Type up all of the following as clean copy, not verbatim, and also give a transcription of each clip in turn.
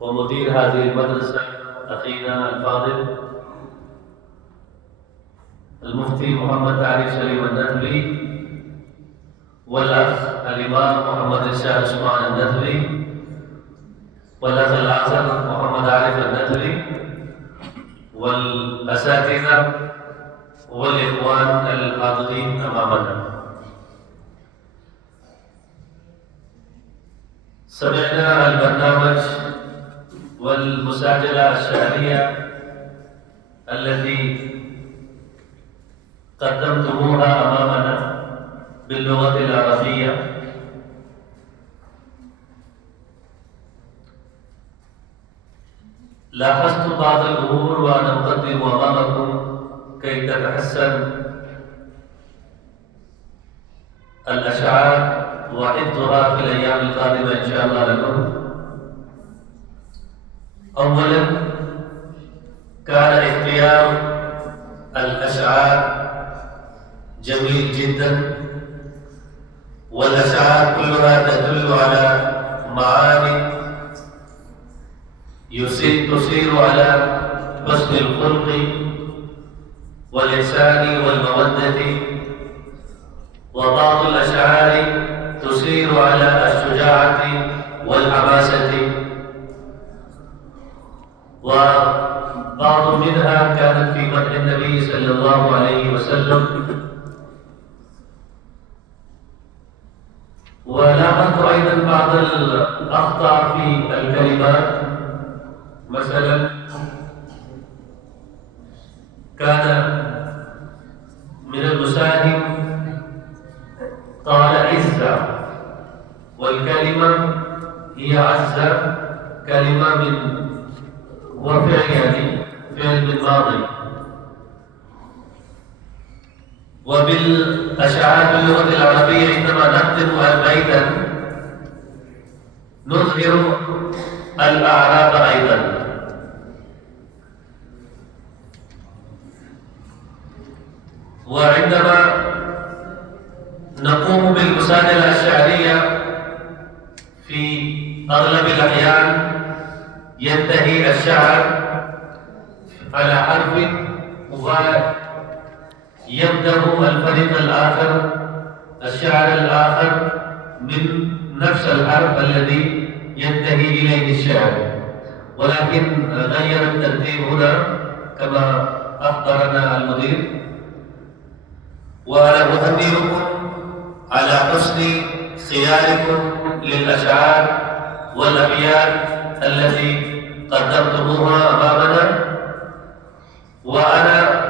ومدير هذه المدرسة أخينا الفاضل المفتي محمد تعريف سليم الندوي، والأخ الإمام محمد إرشاد عثمان الندوي، والأخ الآخر محمد عارف الندوي، والأساتذة والإخوان الحاضرين أمامنا. سمعنا البرنامج والمساجلة الشعرية التي قدمتموها أمامنا باللغة العربية. لاحظت بعض الأمور وأنا أقدم أمامكم كي تتحسن الأشعار وحفظها في الأيام القادمة إن شاء الله لكم. أولاً، كان اختيار الأشعار جميل جداً، والأشعار كلها تدل على معاني تشير على حسن الخلق والإحسان والمودة، وبعض الأشعار تشير على الشجاعة والحماسة، وبعض منها كانت في مدح النبي صلى الله عليه وسلم. ولاحظت أيضا بعض الأخطاء في الكلمات. مثلا كان من المساهم قال عزة، والكلمة هي عزة، كلمة من وفعل، يعني فعل من ماضي. وبالأشعار باللغة العربية عندما نختم بيتا نظهر الأعراب أيضا. وعندما نقوم بالمساجلة الشعرية في أغلب الأحيان ينتهي الشعر على حرف ويبدأ الفريق الآخر الشعر الآخر من نفس الحرف الذي ينتهي إليه الشعر، ولكن غير الترتيب هنا كما أخبرنا المدير. وأنا أهنئكم على حسن خياركم للأشعار والأبيات التي قدمتموها أمامنا. وأنا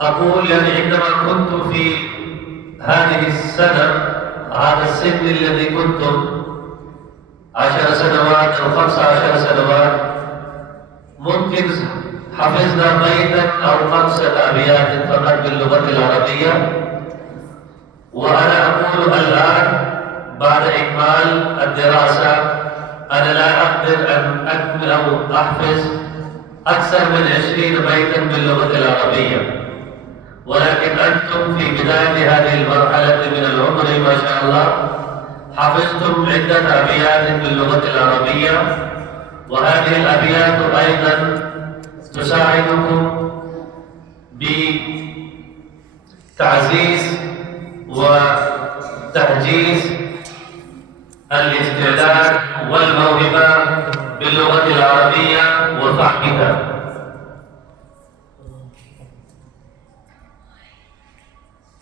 أقول يعني عندما كنت في هذه السنة، هذا السن الذي كنتم 10 سنوات أو 15 سنوات، ممكن حفظنا بيتا أو 5 أبيات فقط باللغة العربية. وأنا أقول الآن بعد إكمال الدراسة أنا لا أقدر أن أكمل أو أحفظ أكثر من 20 بيتا باللغة العربية، ولكن أنتم في بداية هذه المرحلة من العمر ما شاء الله حفظتم عدة أبيات باللغة العربية، وهذه الأبيات أيضا تساعدكم بتعزيز وتعجيز الاستعداد والموهبة باللغة العربية وفهمها.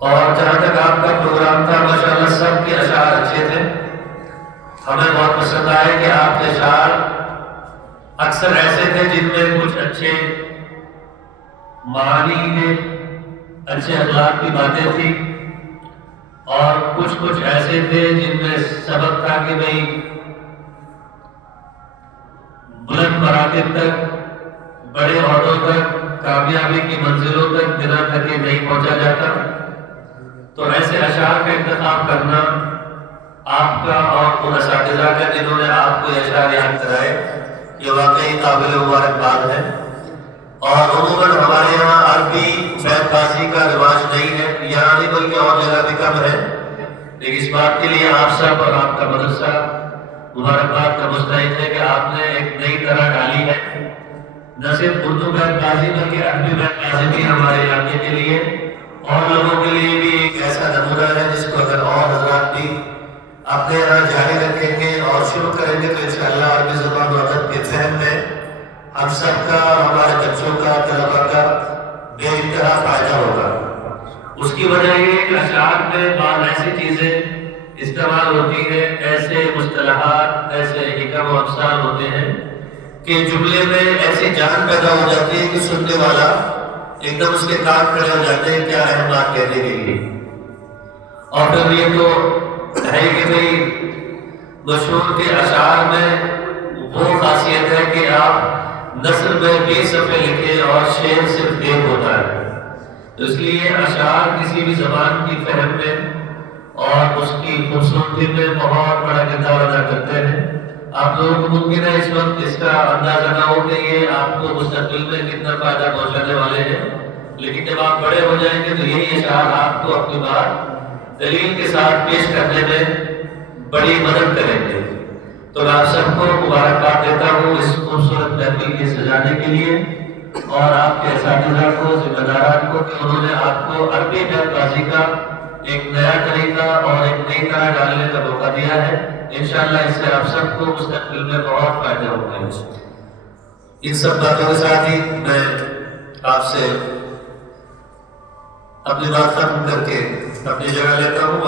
اور جہاں تک آپ کا پروگرام تھا ماشاءاللہ سب کے اشعار اچھے تھے. ہمیں بہت پسند آئے کہ آپ کے اشعار اکثر ایسے تھے جن میں کچھ اچھے معانی کے اچھے اخلاق کی باتیں تھیں، اور کچھ ایسے تھے جن میں سبق تھا کہ بھئی بلند مراتب تک، بڑے عہدوں تک، کامیابی کی منزلوں تک بنا تھکے نہیں پہنچا جاتا. تو ایسے اشعار کا انتخاب کرنا آپ کا اور ان اساتذہ کا جنہوں نے آپ کو یہ اشعار یاد کرائے، یہ واقعی قابل مبارکباد ہے. اور عموماً ہمارے یہاں عربی بیت بازی کا رواج نہیں ہے، یہاں نہیں بلکہ اور جگہ بھی کم ہے، لیکن اس بات کے لیے آپ سب اور آپ کا مدرسہ مبارکباد کا مستحق ہے کہ آپ نے ایک نئی طرح ڈالی ہے. نہ صرف اردو بیت بازی بلکہ عربی بیت بازی بھی ہمارے علاقے کے لیے اور لوگوں کے لیے بھی ایک ایسا نمونہ ہے جس کو اگر اور حضرات بھی اپنے یہاں جاری رکھیں گے اور شروع کریں گے تو انشاءاللہ عربی زبان و ادب کے فہم میں ہم سب کا، ہمارے بچوں کا، طلباء کا بے انتہا فائدہ ہوگا. اس کی وجہ یہ ہے کہ اشعار میں بعض ایسی چیزیں استعمال ہوتی ہیں، ایسے مصطلحات، ایسے حکم و امثال ہوتے ہیں کہ جملے میں ایسی جان پیدا ہو جاتی ہے کہ سننے والا ایک دم اس کے کان کھڑے ہو جاتے ہیں کیا اہم بات کہنے کے لیے. اور پھر یہ تو ہے کہ بھئی مشہور کے اشعار میں وہ خاصیت ہے کہ آپ نثر میں 20 صفحے لکھے اور شعر صرف 1 ہوتا ہے. تو اس لیے اشعار کسی بھی زبان کی فہم میں اور اس کی خوبصورتی میں بہت بڑا کردار ادا کرتے ہیں. آپ لوگوں کو ممکن ہے اس وقت اس کا اندازہ نہ ہو کہ یہ آپ کو مستقبل میں کتنا فائدہ پہنچانے والے ہیں، لیکن جب آپ بڑے ہو جائیں گے تو یہی اشعار آپ کو اپنی بات دلیل کے ساتھ پیش کرنے میں بڑی مدد کریں گے. تو میں آپ سب کو مبارکباد دیتا ہوں اس خوبصورت محفل کے سجانے کے لیے، اور آپ کے اساتذہ کو، ذمہ داران کو کہ انہوں نے آپ کو عربی بیت بازی کا ایک نیا طریقہ اور ایک نئی طرح ڈالنے کا موقع دیا ہے. انشاءاللہ اس سے آپ سب کو مستقبل میں بہت فائدے ہوں گے. ان سب باتوں کے ساتھ ہی میں آپ سے اپنی بات ختم کر کے اپنی جگہ لیتا ہوں.